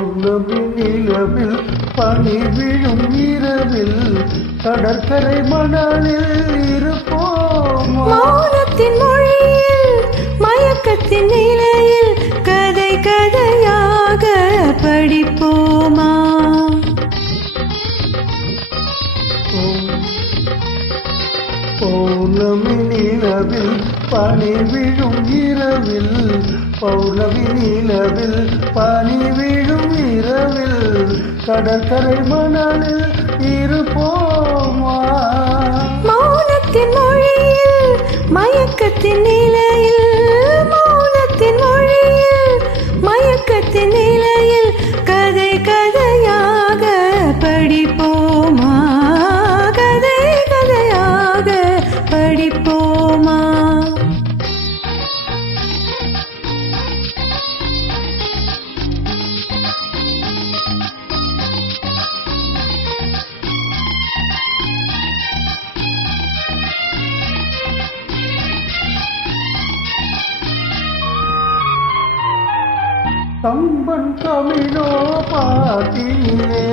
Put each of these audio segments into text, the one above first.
பௌர்ணமி நிலவில் பனி விழும் இரவில் கடற்கரை மணலில் இருப்போம். மௌனத்தின் மொழியில் மயக்கத்தின் நிலையில் கதை கதையாக படிப்போமா? பௌர்ணமி நிலவில் பனி விழும் இரவில் பௌர்ணமி நிலவில் பனி விழும் இரவில் கடற்கரை மணலில் இருப்போமா? மௌனத்தின் மொழியில் மயக்கத்தின் நிலையில் மௌனத்தின் மொழியில் மயக்கத்தின் நிலையில் கதை கதையாக படிப்போமா? கதை கதையாக படிப்போமா? தம்பன் தமிழோ பாட்டிலே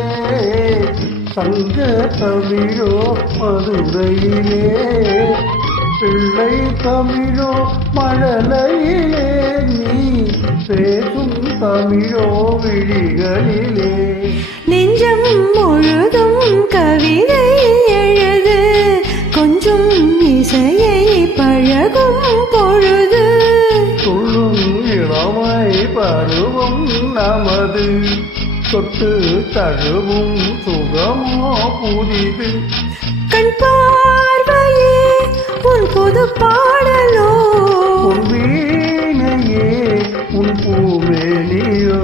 சங்க தமிழோ மதுரையிலே பிள்ளை தமிழோ மழலையிலே நீ பேசும் தமிழோ விழிகளிலே நெஞ்சம் முழுதும் கவிதை எழுது கொஞ்சம் இசையை பழகும் பொழுது சொல்லும் இளமை பருவம் நமது தொட்டு தழுவும் சுகமோ புதிது கண் பார்வையே உன் புது பாடலோ உன் வீணையே உன் பூமேனியோ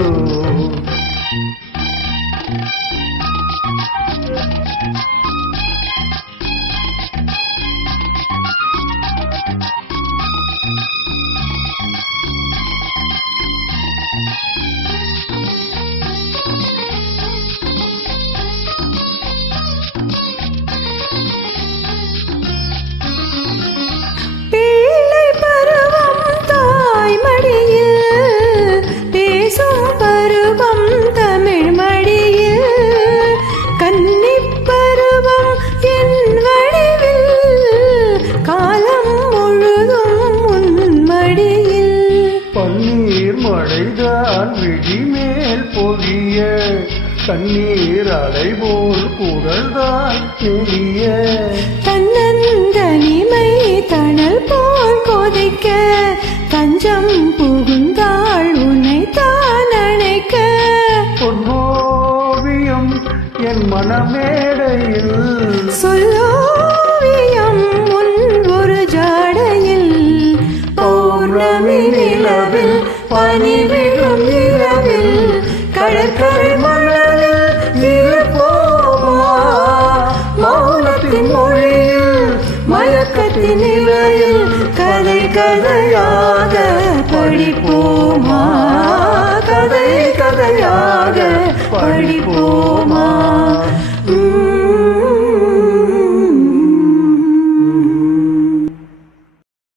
பிள்ளை பருவம் தாய் மடியில் பேசும் பருவம் தமிழ் மடியில் கன்னிப் பருவம் என் வடிவில் காலம் முழுதும் உன் மடியில் பன்னீர் மழைதான் விழிமேல் பொழிய கண்ணீர் அலை போல் குரல்தான் நெறிய தன்னந்தனிமை தணல் போல் கொதிக்க தஞ்சம் புகுந்தாள் உன்னை தான் அணைக்க பொன்னோவியம் என் மனமேடையில் சொல்லோவியம் உன் ஒரு ஜாடையில் பௌர்ணமி நிலவில் பனி விழும் இரவில் கடற்கரை மணலில் இருப்போமா? மௌனத்தின் மொழியில் மயக்கத்தின் நிலையில் கதை கதையாக படிப்போமா? கதை கதையாக படிப்போமா?